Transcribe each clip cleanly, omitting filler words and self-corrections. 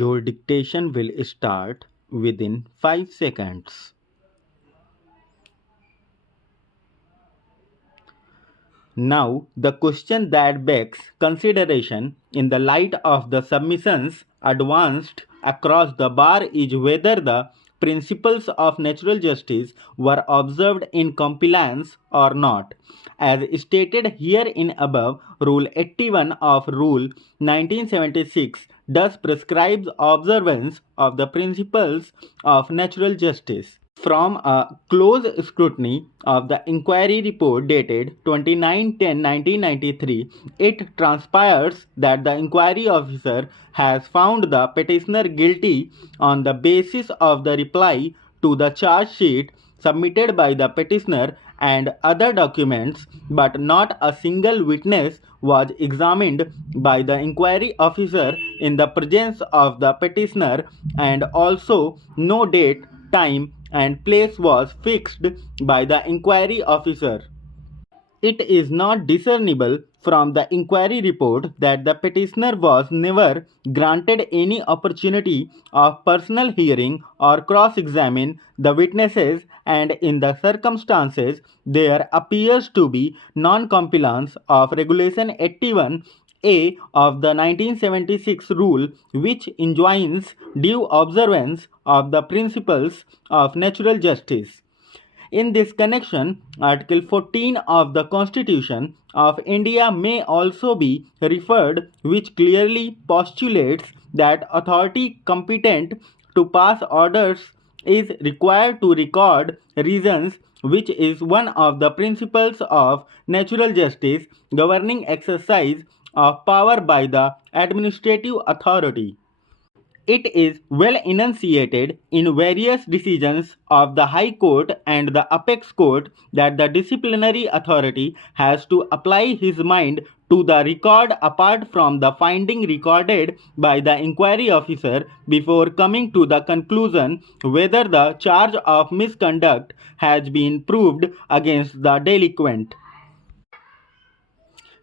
Your dictation will start within 5 seconds. Now, the question that begs consideration in the light of the submissions advanced across the bar is whether the principles of natural justice were observed in compliance or not. As stated here in above, Rule 81 of Rule 1976 thus prescribes observance of the principles of natural justice. From a close scrutiny of the inquiry report dated 29/10/1993, it transpires that the inquiry officer has found the petitioner guilty on the basis of the reply to the charge sheet submitted by the petitioner and other documents, but not a single witness was examined by the inquiry officer in the presence of the petitioner, and also no date, time, and place was fixed by the inquiry officer. It is not discernible from the inquiry report that the petitioner was never granted any opportunity of personal hearing or cross-examine the witnesses, and in the circumstances there appears to be non-compliance of Regulation 81A of the 1976 rule, which enjoins due observance of the principles of natural justice. In this connection, Article 14 of the Constitution of India may also be referred, which clearly postulates that authority competent to pass orders is required to record reasons, which is one of the principles of natural justice governing exercise of power by the administrative authority. It is well enunciated in various decisions of the High Court and the Apex Court that the disciplinary authority has to apply his mind to the record apart from the finding recorded by the inquiry officer before coming to the conclusion whether the charge of misconduct has been proved against the delinquent.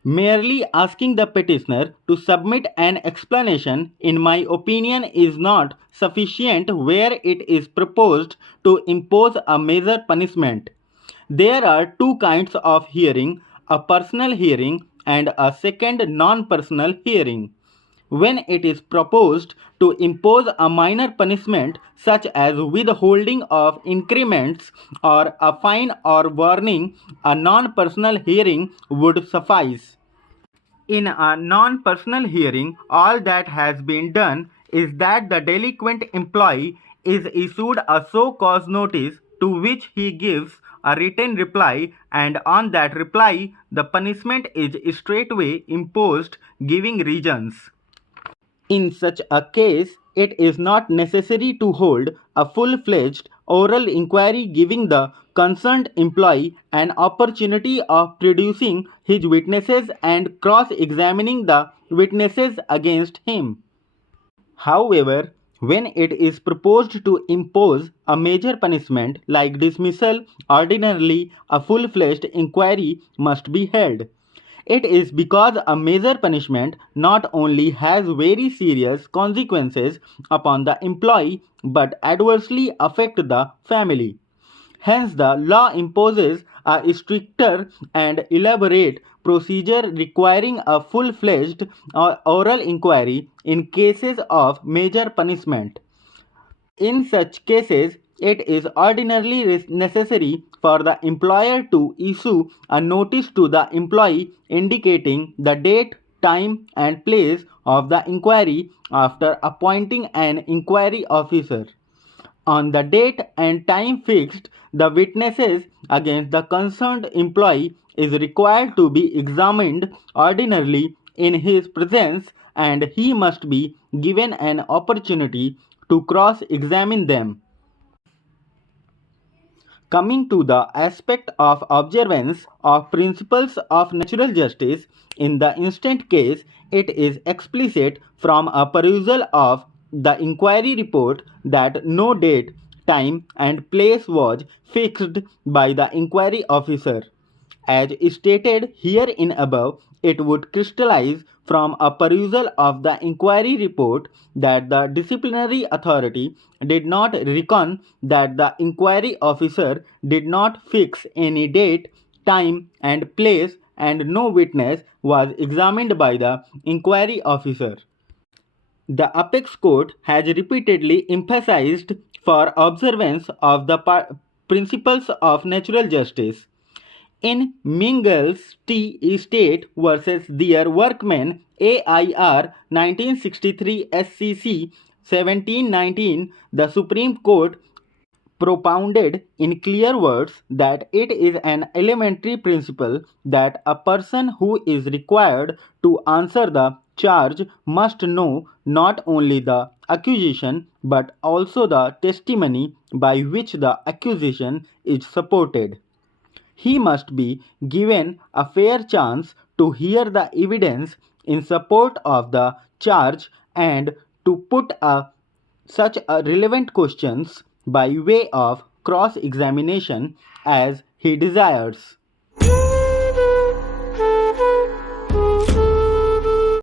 Merely asking the petitioner to submit an explanation, in my opinion, is not sufficient where it is proposed to impose a major punishment. There are two kinds of hearing: a personal hearing and a second non-personal hearing. When it is proposed to impose a minor punishment such as withholding of increments or a fine or warning, a non-personal hearing would suffice. In a non-personal hearing, all that has been done is that the delinquent employee is issued a show-cause notice to which he gives a written reply, and on that reply the punishment is straightway imposed, giving reasons. In such a case, it is not necessary to hold a full-fledged oral inquiry, giving the concerned employee an opportunity of producing his witnesses and cross-examining the witnesses against him. However, when it is proposed to impose a major punishment like dismissal, ordinarily a full-fledged inquiry must be held. It is because a major punishment not only has very serious consequences upon the employee but adversely affect the family. Hence, the law imposes a stricter and elaborate procedure requiring a full-fledged oral inquiry in cases of major punishment. In such cases, it is ordinarily necessary for the employer to issue a notice to the employee indicating the date, time, and place of the inquiry after appointing an inquiry officer. On the date and time fixed, the witnesses against the concerned employee is required to be examined ordinarily in his presence, and he must be given an opportunity to cross-examine them. Coming to the aspect of observance of principles of natural justice, in the instant case, it is explicit from a perusal of the inquiry report that no date, time, and place was fixed by the inquiry officer. As stated here in above, it would crystallize from a perusal of the inquiry report that the disciplinary authority did not reckon that the inquiry officer did not fix any date, time, and place, and no witness was examined by the inquiry officer. The apex court has repeatedly emphasized for observance of the principles of natural justice. In Mingle's T State versus their workmen AIR 1963 SCC 1719, the Supreme Court propounded in clear words that it is an elementary principle that a person who is required to answer the charge must know not only the accusation but also the testimony by which the accusation is supported. He must be given a fair chance to hear the evidence in support of the charge and to put such relevant questions by way of cross examination as he desires.